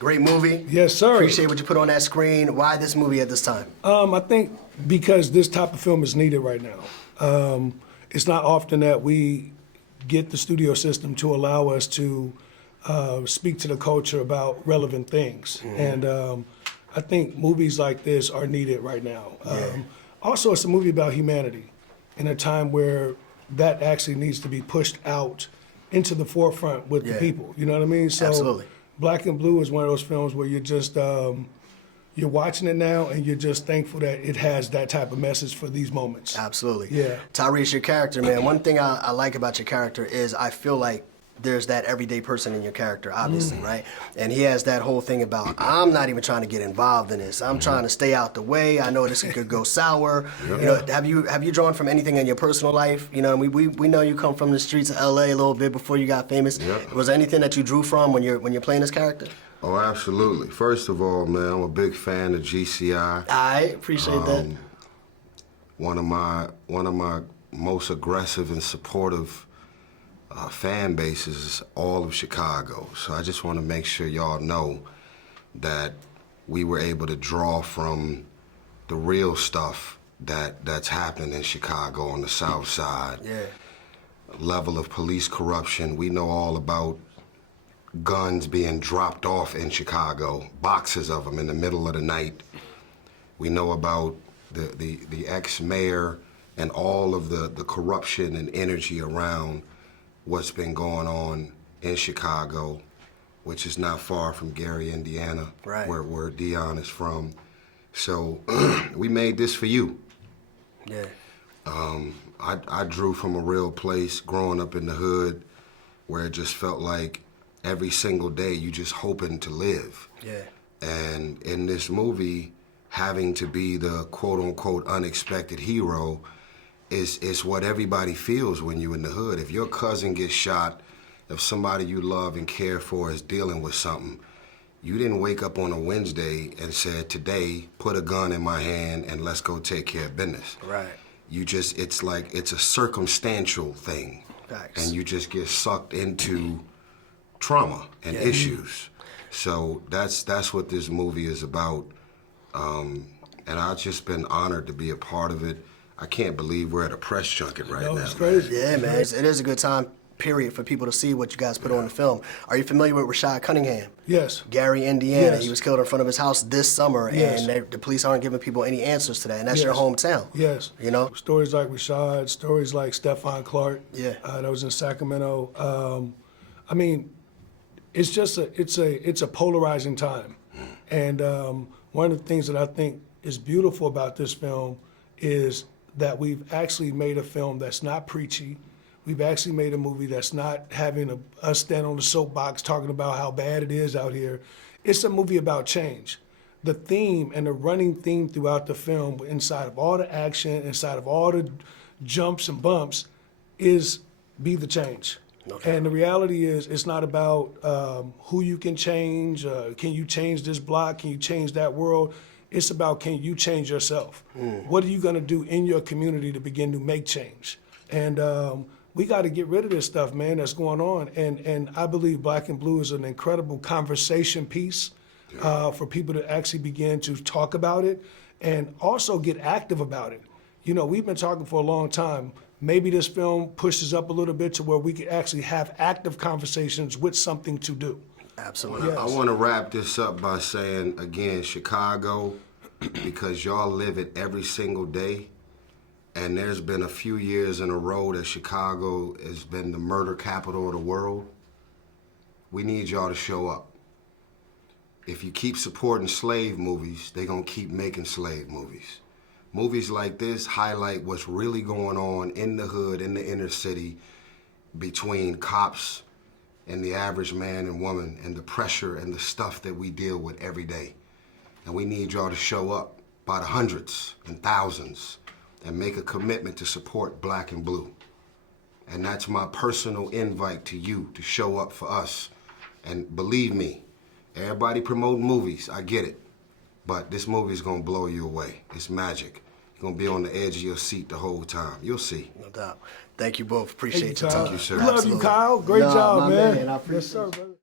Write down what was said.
Great movie. Yes, sir. Appreciate what you put on that screen. Why this movie at this time? I think because this type of film is needed right now. It's not often that we get the studio system to allow us to speak to the culture about relevant things. And I think movies like this are needed right now. Also, it's a movie about humanity in a time where that actually needs to be pushed out into the forefront with the people. You know what I mean? So Absolutely. Black and Blue is one of those films where you're just you're watching it now and you're just thankful that it has that type of message for these moments. Absolutely. Yeah. Tyrese, your character, man. One thing I like about your character is I feel like there's that everyday person in your character, obviously, right? And he has that whole thing about, I'm not even trying to get involved in this. I'm trying to stay out the way. I know this could go sour. You know, have you drawn from anything in your personal life? You know, we know you come from the streets of LA a little bit before you got famous. Was there anything that you drew from when you're playing this character? Oh, absolutely. First of all, man, I'm a big fan of GCI. I appreciate that. One of my most aggressive and supportive fan bases is all of Chicago. So I just want to make sure y'all know that we were able to draw from the real stuff that's happening in Chicago on the South Side. Level of police corruption. We know all about guns being dropped off in Chicago, boxes of them in the middle of the night. We know about the ex-mayor and all of the corruption and energy around what's been going on in Chicago, which is not far from Gary, Indiana, where Deon is from. So we made this for you. I drew from a real place, growing up in the hood, where it just felt like every single day you just hoping to live. And in this movie, having to be the quote-unquote unexpected hero is what everybody feels when you're in the hood. If your cousin gets shot, if somebody you love and care for is dealing with something, you didn't wake up on a Wednesday and said, today, put a gun in my hand and let's go take care of business. You just, it's like, it's a circumstantial thing. And you just get sucked into trauma and issues. So that's what this movie is about. And I've just been honored to be a part of it. I can't believe we're at a press junket right now. It's crazy. Yeah, man. It is a good time, period, for people to see what you guys put on the film. Are you familiar with Rashad Cunningham? Yes. Gary, Indiana. Yes. He was killed in front of his house this summer, and the police aren't giving people any answers to that, and that's your hometown. You know? Stories like Rashad, stories like Stephon Clark. That was in Sacramento. I mean, it's just it's a polarizing time. And one of the things that I think is beautiful about this film is that we've actually made a film that's not preachy. We've actually made a movie that's not having us stand on the soapbox talking about how bad it is out here. It's a movie about change. The theme and the running theme throughout the film, inside of all the action, inside of all the jumps and bumps, is be the change. And the reality is, it's not about who you can change, can you change this block, can you change that world? It's about, can you change yourself? What are you gonna do in your community to begin to make change? And we gotta get rid of this stuff, man, that's going on. And I believe Black and Blue is an incredible conversation piece for people to actually begin to talk about it and also get active about it. You know, we've been talking for a long time. Maybe this film pushes up a little bit to where we can actually have active conversations with something to do. Absolutely. I want to wrap this up by saying, again, Chicago, because y'all live it every single day, and there's been a few years in a row that Chicago has been the murder capital of the world, we need y'all to show up. If you keep supporting slave movies, they're going to keep making slave movies. Movies like this highlight what's really going on in the hood, in the inner city, between cops and the average man and woman, and the pressure and the stuff that we deal with every day. And we need y'all to show up by the hundreds and thousands and make a commitment to support Black and Blue. And that's my personal invite to you to show up for us. And believe me, everybody promote movies, I get it. But this movie is gonna blow you away. It's magic. You're gonna be on the edge of your seat the whole time. You'll see. No doubt. Thank you both. Appreciate your time. Thank you, sir. We love you, Kyle. Great job, my man. man. I appreciate Yes, sir, brother.